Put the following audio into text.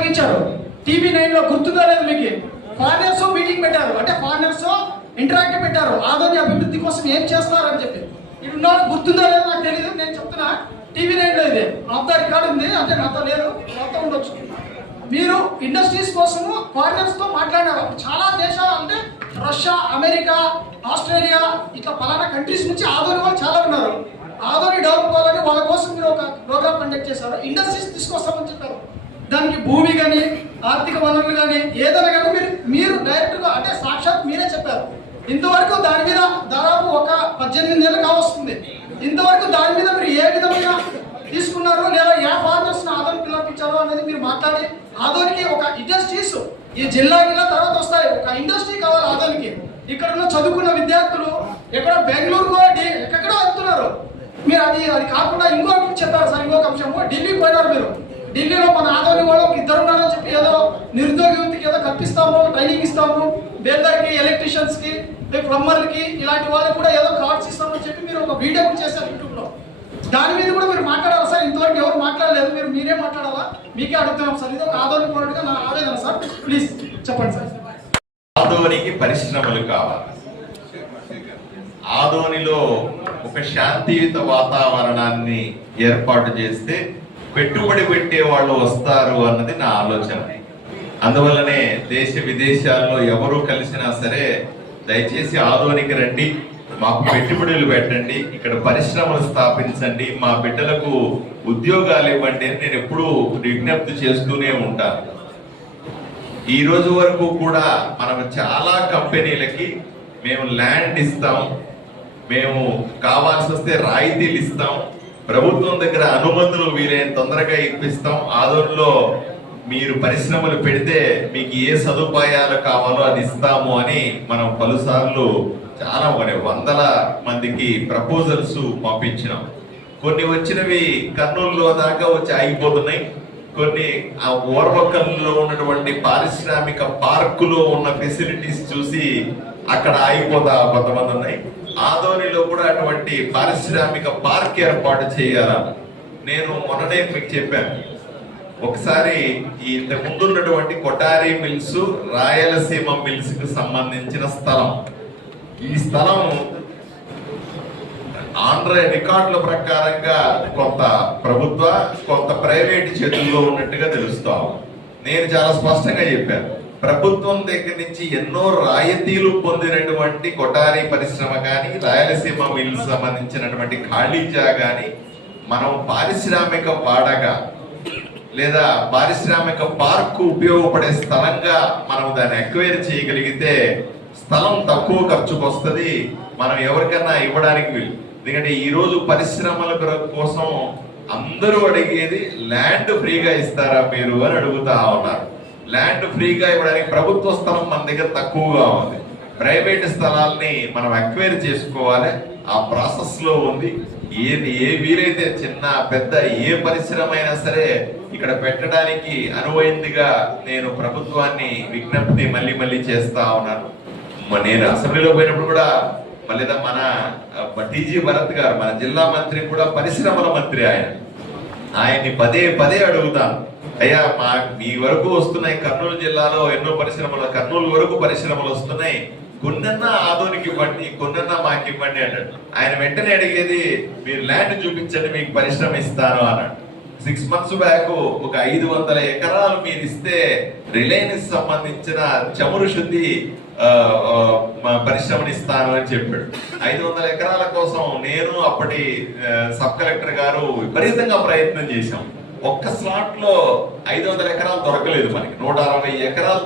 కొనసాగించారు. టీవీ నైన్లో గుర్తుందో లేదు మీకు? ఫారినర్స్ మీటింగ్ పెట్టారు. అంటే ఫారినర్స్ ఇంటరాక్ట్ పెట్టారు. ఆదోని అభివృద్ధి కోసం ఏం చేస్తారని చెప్పి. ఇప్పుడు ఉన్న గుర్తుందో లేదో నాకు తెలియదు నేను చెప్తున్నా. టీవీ నైన్లో ఇది రికార్డు రికార్డ్ ఉంది. అంటే నాతో లేదు. నాతో ఉండొచ్చు. మీరు ఇండస్ట్రీస్ కోసము ఫారినర్స్తో మాట్లాడారు. చాలా దేశాలు అంటే రష్యా అమెరికా ఆస్ట్రేలియా ఇట్లా పలానా కంట్రీస్ నుంచి ఆదోని వాళ్ళు చాలా ఉన్నారు. ఆదోని డెవలప్ అవ్వాలని వాళ్ళ కోసం మీరు ఒక ప్రోగ్రామ్ కండక్ట్ చేశారు. ఇండస్ట్రీస్ తీసుకొస్తామని చెప్పారు. దానికి భూమి కానీ ఆర్థిక వనరులు కానీ ఏదైనా కానీ మీరు మీరు డైరెక్ట్గా అంటే సాక్షాత్ మీరే చెప్పారు. ఇంతవరకు దాని మీద దాదాపు ఒక పద్దెనిమిది నెలలు కావస్తుంది. ఇంతవరకు దాని మీద మీరు ఏ విధమైన తీసుకున్నారు లేదా ఏ ఫార్మర్స్ ఆదోని పిల్లపించారు అనేది మీరు మాట్లాడి ఆదోనికి ఒక ఇండస్ట్రీస్ ఈ జిల్లా జిల్లా తర్వాత వస్తాయి. ఒక ఇండస్ట్రీ కావాలి ఆదోనికి. ఇక్కడ ఉన్న చదువుకున్న విద్యార్థులు ఎక్కడ బెంగళూరు ఎక్కడో వెళ్తున్నారు. మీరు అది అది కాకుండా ఇంకొకటి చెప్పారు సార్ ఇంకొక అంశము ఢిల్లీకి పోయినారు మీరు. ఢిల్లీలో మన ఆదోని వాళ్ళు ఇద్దరు ఉన్నారని చెప్పి ఏదో నిరుద్యోగ యువతికి ఏదో కల్పిస్తాము ట్రైనింగ్ ఇస్తాము బిల్డర్కి ఎలక్ట్రీషియన్స్కి ప్లంబర్లకి ఇలాంటి వాళ్ళకి కూడా ఏదో కార్డ్స్ ఇస్తామని చెప్పి మీరు ఒక వీడియో కూడా చేశారు యూట్యూబ్లో. దాని మీద కూడా మీరు మాట్లాడాలి సార్? ఇంతవరకు ఎవరు మాట్లాడలేదు మీరు మీరే మాట్లాడాలా? మీకే అడుగుతున్నాం సార్ ఇది ఒక ఆదోని పోరాడుగా నా ఆవేదన సార్. ప్లీజ్ చెప్పండి సార్. ఆదోనికి పరిశ్రమలు కావాలి. ఆదోనిలో ఒక శాంతియుత వాతావరణాన్ని ఏర్పాటు చేస్తే పెట్టుబడి పెట్టే వాళ్ళు వస్తారు అన్నది నా ఆలోచన. అందువల్లనే దేశ విదేశాల్లో ఎవరు కలిసినా సరే దయచేసి ఆదోనికి రండి మాకు పెట్టుబడులు పెట్టండి ఇక్కడ పరిశ్రమలు స్థాపించండి మా బిడ్డలకు ఉద్యోగాలు ఇవ్వండి అని నేను ఎప్పుడూ విజ్ఞప్తి చేస్తూనే ఉంటాను ఈ రోజు వరకు కూడా మనం చాలా కంపెనీలకి మేము ల్యాండ్ ఇస్తాం మేము కావాల్సి వస్తే రాయితీలు ఇస్తాం ప్రభుత్వం దగ్గర అనుమతులు వీలైన తొందరగా ఇప్పిస్తాం. ఆదోళనలో మీరు పరిశ్రమలు పెడితే మీకు ఏ సదుపాయాలు కావాలో అది ఇస్తాము అని మనం పలుసార్లు చాలా మరి వందల మందికి ప్రపోజల్స్ పంపించినాం. కొన్ని వచ్చినవి కర్నూలులో దాకా వచ్చి ఆగిపోతున్నాయి. కొన్ని ఆ ఓర్వకల్లో ఉన్నటువంటి పారిశ్రామిక పార్కులో ఉన్న ఫెసిలిటీస్ చూసి అక్కడ ఆగిపోతా కొంతమంది ఉన్నాయి. ఆదోనిలో కూడా అటువంటి పారిశ్రామిక పార్క్ ఏర్పాటు చేయాలా నేను మొన్ననే మీకు చెప్పాను. ఒకసారి ఈ ఇంతకు ముందున్నటువంటి కొటారి మిల్స్ రాయలసీమ మిల్స్కు సంబంధించిన స్థలం. ఈ స్థలం ఆంధ్ర రికార్డుల ప్రకారంగా కొంత ప్రభుత్వ కొంత ప్రైవేట్ చేతుల్లో ఉన్నట్టుగా తెలుస్తాం నేను చాలా స్పష్టంగా చెప్పాను. ప్రభుత్వం దగ్గర నుంచి ఎన్నో రాయితీలు పొందినటువంటి కొటారి పరిశ్రమ కానీ రాయలసీమ మిల్ సంబంధించినటువంటి ఖాళీ జాగాని మనం పారిశ్రామిక వాడగా లేదా పారిశ్రామిక పార్కు ఉపయోగపడే స్థలంగా మనం దాన్ని ఎక్వైర్ చేయగలిగితే స్థలం తక్కువ ఖర్చుకు వస్తుంది మనం ఎవరికైనా ఇవ్వడానికి వీలు. ఎందుకంటే ఈరోజు పరిశ్రమల కోసం అందరూ అడిగేది ల్యాండ్ ఫ్రీగా ఇస్తారా మీరు? అని అడుగుతా ఉన్నారు. ల్యాండ్ ఫ్రీగా ఇవ్వడానికి ప్రభుత్వ స్థలం మన దగ్గర తక్కువగా ఉంది. ప్రైవేట్ స్థలాల్ని మనం అక్వైర్ చేసుకోవాలి. ఆ ప్రాసెస్లో ఉంది. ఏది ఏ వీలైతే చిన్న పెద్ద ఏ పరిశ్రమ అయినా సరే ఇక్కడ పెట్టడానికి అనువైందిగా నేను ప్రభుత్వాన్ని విజ్ఞప్తి మళ్ళీ మళ్ళీ చేస్తా ఉన్నాను. నేను అసెంబ్లీలో పోయినప్పుడు కూడా మళ్ళీ మన టీజీ భరత్ గారు మన జిల్లా మంత్రి కూడా పరిశ్రమల మంత్రి ఆయన. ఆయన్ని పదే పదే అడుగుతాను. అయ్యా మా మీ వరకు వస్తున్నాయి కర్నూలు జిల్లాలో ఎన్నో పరిశ్రమలు కర్నూలు వరకు పరిశ్రమలు వస్తున్నాయి. కొన్నన్నా ఆదోనికి ఇవ్వండి కొన్నన్నా మాకు ఇవ్వండి అన్నాడు ఆయన వెంటనే అడిగేది మీరు ల్యాండ్ చూపించండి మీకు పరిశ్రమ ఇస్తాను అన్నాడు. సిక్స్ మంత్స్ బ్యాక్ ఒక ఐదు వందల ఎకరాలు మీరు ఇస్తే రిలయన్స్ సంబంధించిన చమురు శుద్ధి పరిశ్రమని ఇస్తాను అని చెప్పాడు. ఐదు వందల ఎకరాల కోసం నేను అప్పటి సబ్ కలెక్టర్ గారు విపరీతంగా ప్రయత్నం చేశాం. ఒక్క స్లాట్లో ఐదు వందల ఎకరాలు దొరకలేదు మనకి. నూట అరవై ఎకరాలు